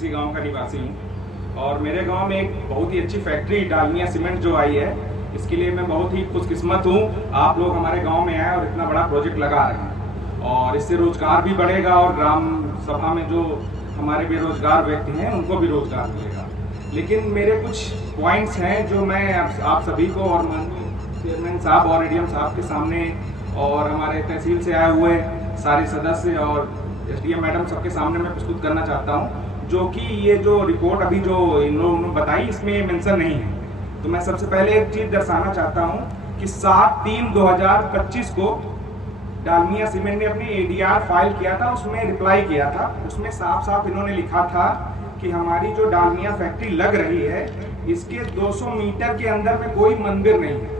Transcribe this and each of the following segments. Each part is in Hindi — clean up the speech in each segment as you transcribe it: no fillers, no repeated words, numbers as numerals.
इसी गांव का निवासी हूं और मेरे गांव में एक बहुत ही अच्छी फैक्ट्री डालमिया सीमेंट जो आई है, इसके लिए मैं बहुत ही खुशकिस्मत हूं। आप लोग हमारे गांव में आए और इतना बड़ा प्रोजेक्ट लगा रहे हैं और इससे रोजगार भी बढ़ेगा और ग्राम सभा में जो हमारे बेरोजगार व्यक्ति हैं उनको भी रोजगार मिलेगा। लेकिन मेरे कुछ पॉइंट्स हैं जो मैं आप सभी को और माननीय चेयरमैन साहब और एडीएम साहब के सामने और हमारे तहसील से आए हुए सारे सदस्य और एसडीएम मैडम सबके सामने मैं प्रस्तुत करना चाहता हूं, जो कि ये जो रिपोर्ट अभी जो इन लोगों ने बताई इसमें मेंशन नहीं है। तो मैं सबसे पहले एक चीज़ दर्शाना चाहता हूं कि 7/3/2025 को डालमिया सीमेंट ने अपनी एडीआर फाइल किया था, उसमें रिप्लाई किया था। उसमें साफ साफ इन्होंने लिखा था कि हमारी जो डालमिया फैक्ट्री लग रही है इसके 200 मीटर के अंदर में कोई मंदिर नहीं है।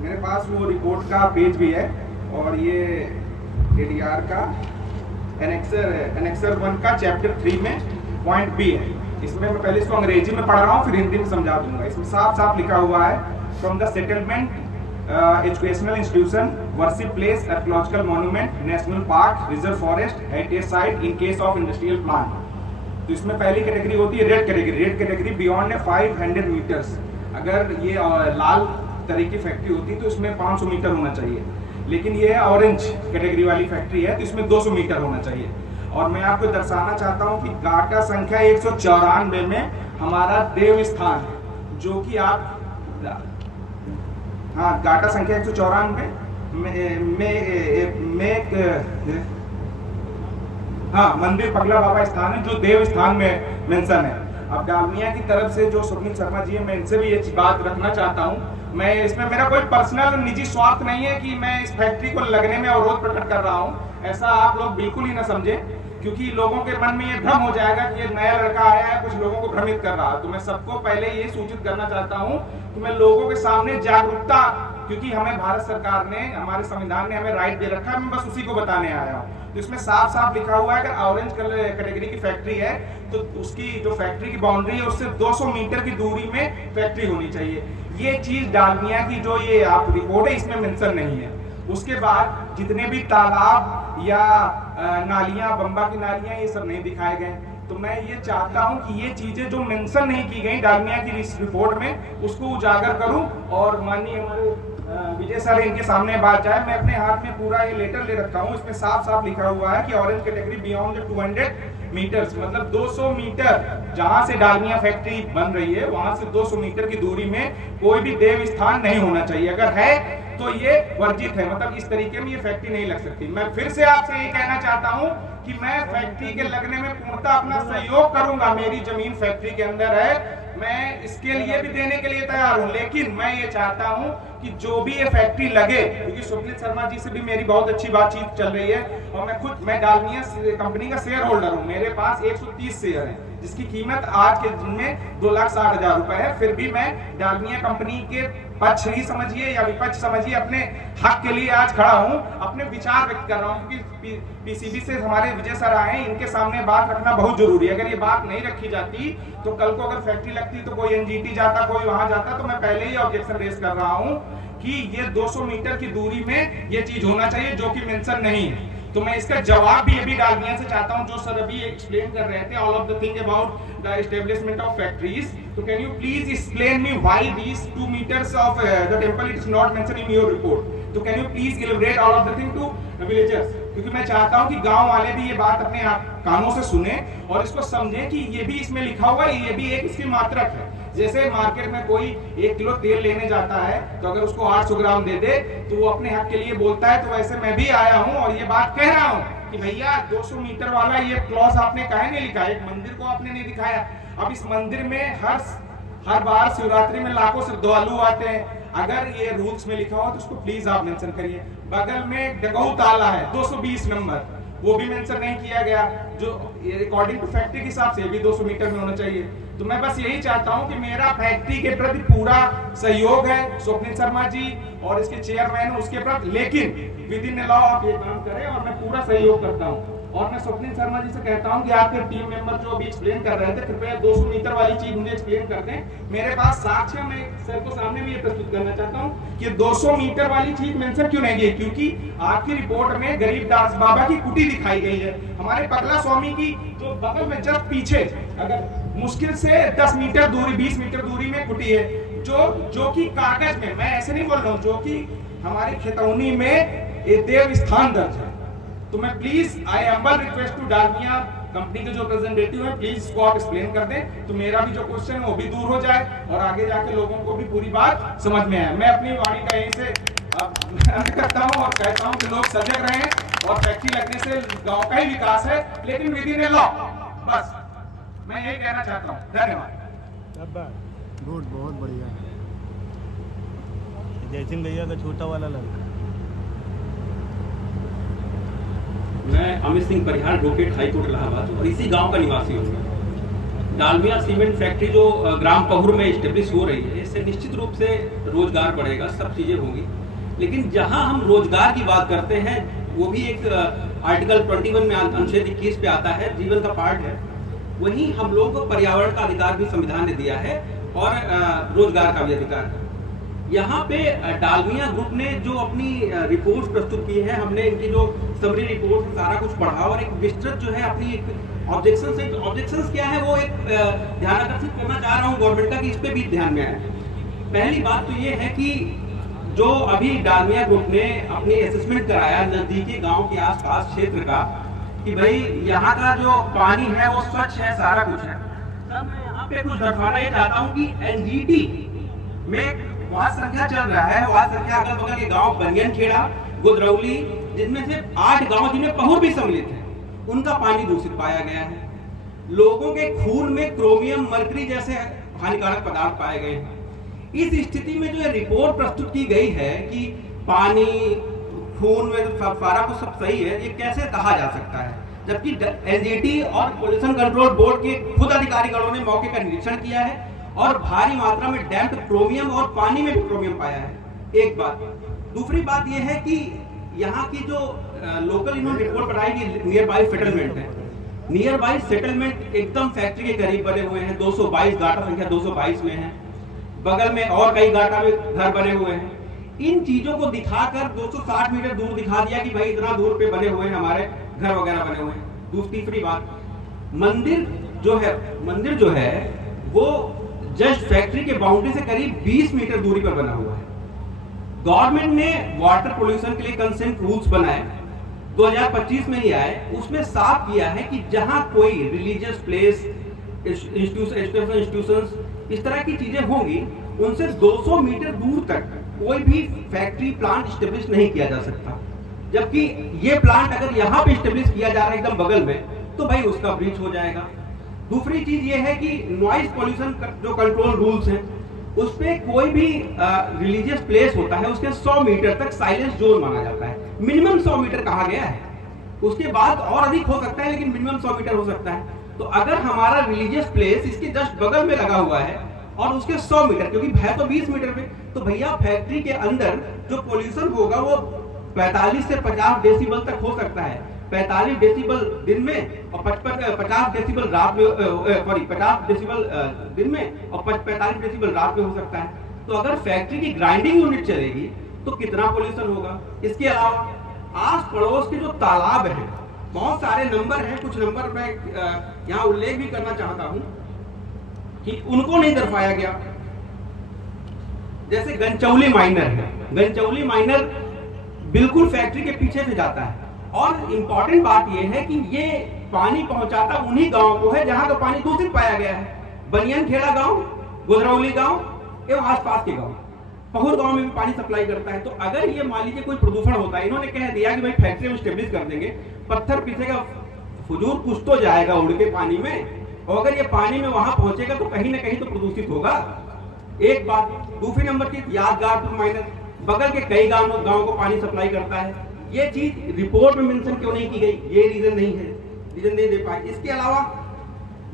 मेरे पास वो रिपोर्ट का पेज भी है और ये एडीआर का एनेक्सर 1 का चैप्टर 3 में पॉइंट बी है। इसमें मैं पहले इसको अंग्रेजी में पढ़ रहा हूँ, फिर हिंदी में समझा दूंगा। इसमें साफ साफ लिखा हुआ है, from the settlement educational institution, worship place, archaeological monument, national park, reserve forest, heritage site in case of industrial plant. तो इसमें पहली कैटेगरी होती है red category. Red category beyond 500 metres. अगर ये लाल तरह की फैक्ट्री होती तो इसमें 500 मीटर होना चाहिए, लेकिन ये ऑरेंज कैटेगरी वाली फैक्ट्री है तो इसमें 200 मीटर होना चाहिए। और मैं आपको दर्शाना चाहता हूं कि गाटा संख्या 194 में हमारा देव स्थान है, जो कि आप गाटा संख्या 194 मंदिर पगला बाबा स्थान है जो देव स्थान में मेंशन है। अब डालमिया की तरफ से जो स्वप्निल शर्मा जी है, मैं इनसे भी ये बात रखना चाहता हूँ। मैं इसमें मेरा कोई पर्सनल निजी स्वार्थ नहीं है कि मैं इस फैक्ट्री को लगने में अवरोध प्रकट कर रहा हूँ, ऐसा आप लोग बिल्कुल ही ना समझे, क्योंकि लोगों के मन में ये भ्रम हो जाएगा कि ये नया लड़का आया है, कुछ लोगों को भ्रमित कर रहा है। तो मैं सबको पहले ये सूचित करना चाहता हूँ कि मैं लोगों के सामने जागरूकता, क्योंकि हमें भारत सरकार ने, हमारे संविधान ने हमें राइट दे रखा है, मैं बस उसी को बताने आया हूँ। तो इसमें साफ साफ लिखा हुआ है कि ऑरेंज कैटेगरी की फैक्ट्री है तो उसकी जो फैक्ट्री की बाउंड्री है उससे 200 मीटर की दूरी में फैक्ट्री होनी चाहिए। ये चीज डालमिया की जो ये आप रिपोर्ट है इसमें मेंशन नहीं है। उसके बाद जितने भी तालाब या नालियां, बम्बा की नालियां, ये सब नहीं दिखाए गए। तो मैं ये चाहता हूं कि ये चीजें जो मेंशन नहीं की गई डालमिया की इस रिपोर्ट में उसको उजागर करूं और माननीय हमारे विजय सर इनके सामने बात जाए। मैं अपने हाथ में पूरा ये लेटर ले रखा हूं, इसमें साफ साफ लिखा हुआ है कि ऑरेंज कैटेगरी बियॉन्ड 200 मीटर्स, मतलब 200 मीटर जहां से डालमिया फैक्ट्री बन रही है वहां से 200 मीटर की दूरी में कोई भी देव स्थान नहीं होना चाहिए। अगर है तो ये वर्जित है, मतलब इस तरीके में ये फैक्ट्री नहीं लग सकती। मैं फिर से आपसे ये कहना चाहता हूं कि मैं फैक्ट्री के लगने में पूर्णतः अपना सहयोग करूंगा। मेरी जमीन फैक्ट्री के अंदर है, मैं इसके लिए भी देने के लिए तैयार हूं, लेकिन मैं ये चाहता हूं कि जो भी ये फैक्ट्री लगे, क्योंकि स्वप्निल शर्मा जी से भी मेरी बहुत अच्छी बातचीत चल रही है और मैं डालमिया कंपनी का शेयर होल्डर हूं। मेरे पास 130 शेयर हैं जिसकी कीमत आज के दिन में 2,60,000 रुपए है। फिर भी मैं डालमिया कंपनी के पक्ष ही समझिए या विपक्ष समझिए, अपने हक के लिए आज खड़ा हूं, अपने विचार व्यक्त कर रहा हूं, क्योंकि पीसीबी से हमारे विजय सर आए हैं, इनके सामने बात रखना बहुत जरूरी है। अगर ये बात नहीं रखी जाती तो कल को अगर फैक्ट्री लगती तो कोई एनजीटी जाता, कोई वहां जाता। तो मैं पहले ही ऑब्जेक्शन रेज कर रहा हूं कि ये 200 मीटर की दूरी में ये चीज होना चाहिए, जो कि मेंशन नहीं है। तो मैं इसका जवाब भी अभी डालमिया से चाहता हूं, जो सर अभी एक्सप्लेन कर रहे थे all of the thing about the establishment of factories. तो can you please explain me why these 2 meters of the temple it is not mention in your report. तो can you please elaborate all of the thing to villagers, क्योंकि मैं चाहता हूं कि गांव वाले भी ये बात अपने कानों से सुने और इसको समझें कि ये भी इसमें लिखा हुआ है, ये भी एक इसकी मात्रक है। जैसे मार्केट में कोई 1 किलो तेल लेने जाता है तो अगर उसको 800 ग्राम दे दे तो वो अपने हक के लिए बोलता है। तो वैसे मैं भी आया हूं और ये बात कह रहा हूं कि भैया 200 मीटर वाला ये क्लॉज आपने काहे नहीं लिखा, एक मंदिर को आपने नहीं दिखाया। अब इस मंदिर में हर बार शिवरात्रि में लाखों श्रद्धालु आते हैं, अगर ये रूल्स में लिखा हो तो उसको प्लीज आप मेंशन करिए। बगल में डगऊ ताला है 220 नंबर, वो भी मेंशन नहीं किया गया, जो अकॉर्डिंग टू फैक्ट्री के हिसाब से भी 200 मीटर में होना चाहिए। तो मैं बस यही चाहता हूं कि मेरा फैक्ट्री के प्रति पूरा सहयोग है, स्वप्निल शर्मा जी और इसके चेयरमैन उसके प्रति, लेकिन विद इन लॉ आप ये काम करें और मैं पूरा सहयोग करता हूं। और मैं स्वप्निल शर्मा जी से कहता हूं कि आपके टीम मेंबर जो अभी एक्सप्लेन कर रहे थे, कृपया 200 मीटर वाली चीज मुझे एक्सप्लेन कर दें। मेरे पास साक्ष्य, मैं सर को सामने भी ये प्रस्तुत करना चाहता हूं कि 200 मीटर वाली चीज मेंशन क्यों नहीं की, क्योंकि आपकी रिपोर्ट में गरीबदास बाबा की कुटी दिखाई गई है। हमारे पगला स्वामी की जो बगल में जस्ट पीछे अगर मुश्किल से 10 मीटर दूरी, 20 मीटर दूरी में कुटी है, जो कि कागज में, मैं ऐसे नहीं बोल रहा हूँ, जो कि हमारे खेतौनी में ये देव स्थान दर्ज है। तो मैं please I humble request to Dalmia company के जो रिप्रेजेंटेटिव है, प्लीज इसको आप एक्सप्लेन कर दें, तो मेरा भी जो क्वेश्चन है वो भी दूर हो जाए और आगे जाके लोगों को भी पूरी बात समझ में आए। मैं अपनी वाणी का यहीं से अंत करता हूं और कहता हूं कि लोग सजग रहें और फैक्ट्री लगने से गांव का ही विकास है, लेकिन विद इन ए लॉ। बस मैं यही कहना चाहता हूं। धन्यवाद। गुड, बहुत बढ़िया। जयसिंह भैया का छोटा वाला लड़का। मैं अमित सिंह परिहार, एडवोकेट, हाईकोर्ट इलाहाबाद, और इसी गांव का निवासी हूँ। डालमिया सीमेंट फैक्ट्री जो ग्राम पहुर में स्टेब्लिश हो रही है, इससे निश्चित रूप से रोजगार बढ़ेगा, सब चीज़ें होंगी। लेकिन जहां हम रोजगार की बात करते हैं, वो भी एक आर्टिकल 21 में अनुच्छेद 21 पे आता है, जीवन का पार्ट है। वहीं हम लोगों को पर्यावरण का अधिकार भी संविधान ने दिया है और रोजगार का भी अधिकार है। यहाँ पे डालमिया ग्रुप ने जो अपनी रिपोर्ट प्रस्तुत की है, हमने इनकी जो समरी रिपोर्ट सारा कुछ पढ़ा और एक विस्तृत जो है अपनी एक ऑब्जेक्शंस क्या है वो एक ध्यान आकर्षित करना चाह रहा हूँ गवर्नमेंट का कि इस पे भी ध्यान में आए। पहली बात तो ये है कि जो अभी डालमिया ग्रुप ने अपनी असेसमेंट कराया नजदीकी गांव के आसपास क्षेत्र का कि भाई यहाँ का जो पानी है वो स्वच्छ है, सारा कुछ है, तब मैं यहाँ पे कुछ दर्शाना ये चाहता हूँ कि एनजीटी में वार्ड संख्या चल रहा है, वार्ड संख्या अगल बगल के गांव बनियन खेड़ा, गुदरौली, जिनमें से 8 गांव जिनमें पहुर भी सम्मिलित है, उनका पानी दूषित पाया गया है। लोगों के खून में क्रोमियम, मर्करी जैसे हानिकारक पदार्थ पाए गए हैं। इस स्थिति में जो रिपोर्ट प्रस्तुत की गई है कि पानी, खून में सारा कुछ सब सही है, ये कैसे कहा जा सकता है? जबकि एनजीटी और पोल्यूशन कंट्रोल बोर्ड के खुद अधिकारीगणों ने मौके का निरीक्षण किया है और भारी मात्रा में डैम्प्ड क्रोमियम और पानी में भी क्रोमियम पाया है। एक बात। दूसरी बात यह है कि यहाँ की जो लोकल इन्होंने रिपोर्ट बनाई कि नियर बाई सेटलमेंट है, नियर बाई सेटलमेंट एकदम फैक्ट्री के करीब बने हुए हैं। 222 गाटा संख्या 222 में है, बगल में और कई गाटा में घर बने हुए हैं। इन चीजों को दिखाकर 260 मीटर दूर दिखा दिया कि भाई इतना दूर पे बने हुए हैं, हमारे घर वगैरह बने हुए हैं। तीसरी बात, मंदिर जो है वो जस्ट फैक्ट्री के बाउंड्री से करीब 20 मीटर दूरी पर बना हुआ है। गवर्नमेंट ने वाटर पोल्यूशन के लिए कंसेंट रूल्स बनाए, 2025 में ही आए, उसमें साफ किया है कि जहां कोई रिलीजियस प्लेस, इंस्टीट्यूशंस, इस तरह की चीजें होंगी, उनसे 200 मीटर दूर तक कोई भी फैक्ट्री प्लांट स्टेब्लिश नहीं किया जा सकता। जबकि ये प्लांट अगर यहाँ पे स्टेब्लिश किया जा रहा है एकदम बगल में, तो भाई उसका ब्रीच हो जाएगा। दूसरी चीज ये है कि नॉइज पोल्यूशन जो कंट्रोल रूल्स हैं, उस पे कोई भी रिलीजियस प्लेस होता है उसके 100 मीटर तक साइलेंस जोन माना जाता है। मिनिमम 100 मीटर कहा गया है, उसके बाद और अधिक हो सकता है, लेकिन मिनिमम 100 मीटर हो सकता है। तो अगर हमारा रिलीजियस प्लेस इसके जस्ट बगल में लगा हुआ है और उसके 100 मीटर, क्योंकि है तो 20 मीटर पे, तो भैया फैक्ट्री के अंदर जो पोल्यूशन होगा वो 45 से 50 डेसिबल तक हो सकता है। 45 डेसिबल दिन में और 50 डेसिबल रात में, 50 डेसिबल दिन में और 45 डेसिबल रात में हो सकता है। तो अगर फैक्ट्री की ग्राइंडिंग यूनिट चलेगी तो कितना पोल्यूशन होगा। इसके अलावा आस पड़ोस के जो तालाब हैं, बहुत सारे नंबर हैं, कुछ नंबर मैं यहाँ उल्लेख भी करना चाहता हूँ कि उनको नहीं दर्शाया गया। जैसे गंचौली माइनर है, गंचौली माइनर बिल्कुल फैक्ट्री के पीछे से जाता है और इंपॉर्टेंट बात यह है कि ये पानी पहुंचाता उन्हीं गांव को है जहां का पानी दूषित पाया गया है। बनियन खेड़ा गांव, गुदरौली गांव एवं आसपास के गांव, पहुर गांव में भी पानी सप्लाई करता है। तो अगर ये मान लीजिए कोई प्रदूषण होता है, इन्होंने कह दिया कि भाई फैक्ट्री में स्टेब्लिश कर देंगे, पत्थर पीछेगा, फुजूर कुछ तो जाएगा उड़ के पानी में, और अगर ये पानी में वहां पहुंचेगा तो कहीं ना कहीं तो प्रदूषित होगा। एक बात। दूसरी नंबर की यादगारपुर माइनर बगल के कई गांव को पानी सप्लाई करता है। ये चीज रिपोर्ट में मेंशन क्यों नहीं की गई, ये रीजन नहीं दे पाए। इसके अलावा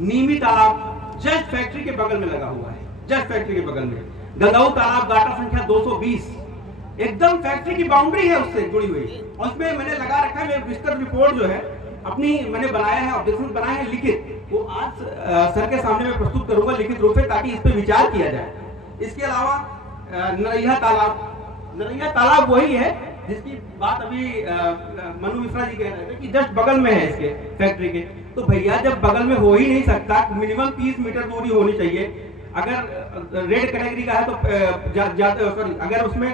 नीमी तालाब जस्ट फैक्ट्री के बगल में लगा हुआ है, जस्ट फैक्ट्री के बगल में। गंगाऊ तालाब गाटा संख्या 220 एकदम फैक्ट्री की बाउंड्री है उससे जुड़ी हुई, और उसमें मैंने लगा रखा है विस्तृत रिपोर्ट जो है अपनी मैंने बनाया है, ऑब्जेक्शन बनाए हैं लिखित, वो आज सर के सामने मैं प्रस्तुत करूंगा लिखित रूप से, ताकि इस पे विचार किया जाए। इसके अलावा नरैया तालाब वही है जिसकी बात अभी मनु मिश्रा जी कह रहे थे कि जस्ट बगल में है इसके फैक्ट्री के। तो भैया जब बगल में हो ही नहीं सकता, मिनिमम 30 मीटर दूरी होनी चाहिए। अगर रेड कैटेगरी का है तो सॉरी, अगर उसमें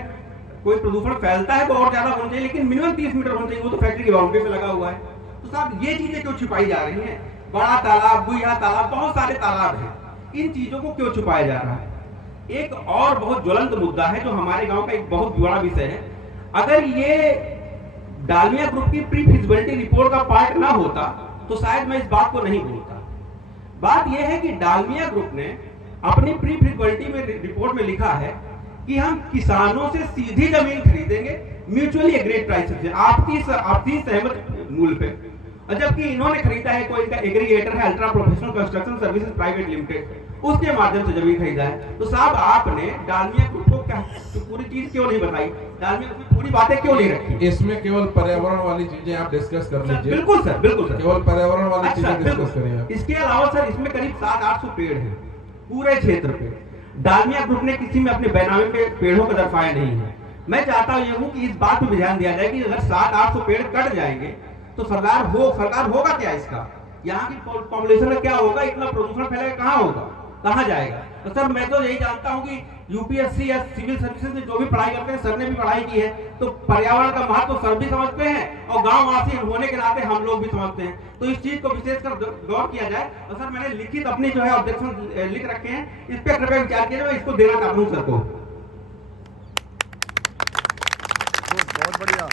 कोई प्रदूषण फैलता है तो और ज्यादा होना चाहिए, लेकिन मिनिमम 30 मीटर होना चाहिए। वो तो फैक्ट्री की बाउंड्री पे लगा हुआ है। तो साहब ये चीजें क्यों छुपाई जा रही हैं? बड़ा तालाब, गुइया तालाब, बहुत सारे तालाब हैं, इन चीजों को क्यों छुपाया जा रहा है? एक और बहुत ज्वलंत मुद्दा है जो हमारे गांव का एक बहुत बड़ा विषय है। अगर ये डालमिया ग्रुप की प्री फिजिबिलिटी रिपोर्ट का पार्ट ना होता तो शायद मैं इस बात को नहीं बोलता। बात यह है कि डालमिया ग्रुप ने अपनी प्री फिजिबिलिटी में रिपोर्ट में लिखा है कि हम किसानों से सीधी जमीन खरीदेंगे म्यूचुअली एग्रीड प्राइस से, आपसी सहमत मूल्य पे। और जबकि इन्होंने खरीदा है, कोई इनका एग्रीगेटर है ultra professional construction services private limited, उसके माध्यम से जमीन खरीदा है। तो साहब आपने डालमिया ग्रुप को क्या तो पूरी चीज क्यों नहीं बताई? डालमिया ग्रुप में पूरी बातें क्यों नहीं रखी? इसमें केवल पर्यावरण वाली चीजें आप डिस्कस कर लीजिए। बिल्कुल सर, बिल्कुल सर, केवल पर्यावरण वाली अच्छा, चीजें डिस्कस करिए। इसके अलावा सर इसमें करीब 700-800 पेड़ हैं पूरे क्षेत्र पे। डालमिया ग्रुप ने किसी में अपने बैनामे पे पेड़ों को दर्शाया नहीं है। मैं चाहता हूं कि इस बात पे ध्यान दिया जाए कि अगर 700-800 पेड़ कट जाएंगे तो सरकार होगा क्या इसका? यहाँ की पॉपुलेशन का क्या होगा? इतना प्रदूषण फैलेगा, कहाँ होगा, कहाँ जाएगा? तो सर मैं तो यही जानता हूँ कि यूपीएससी या सिविल सर्विसेज में जो भी पढ़ाई करते हैं, सर ने भी पढ़ाई की है, तो पर्यावरण का महत्व सर भी समझते हैं और गांव वासी होने के नाते हम लोग भी समझते हैं। तो इस चीज को विशेषकर गौर किया जाए। और सर मैंने लिखित अपनी जो है ऑब्जेक्शन लिख रखे हैं, इस पर कृपया विचार किया जाए। मैं इसको देना चाहता हूँ सर को। बहुत बढ़िया।